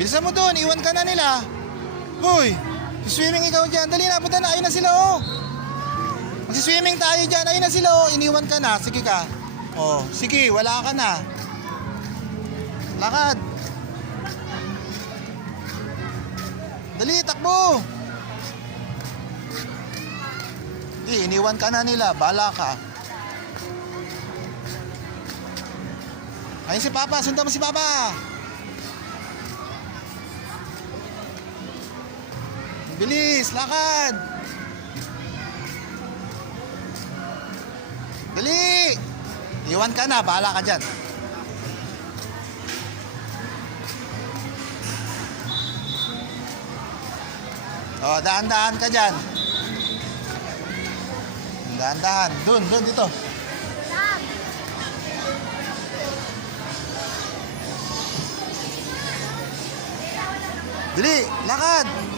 Bilisan mo doon, iwan ka na nila. Hoy, swimming ikaw dyan. Dali na, punta na. Ayun na sila, oh. Magsiswimming tayo dyan. Ayun na sila, oh. Iniwan ka na. Sige ka. Oh, sige, wala ka na. Lakad. Dali, takbo. Iniwan ka na nila. Bala ka. Ayun si Papa. Sundan mo si Papa. Bilis, lakad. Dali. Iwan ka na. Bala ka dyan. Oh, dahan-dahan ka dyan. Dahan-dahan. Dun, dito. Dali, lakad.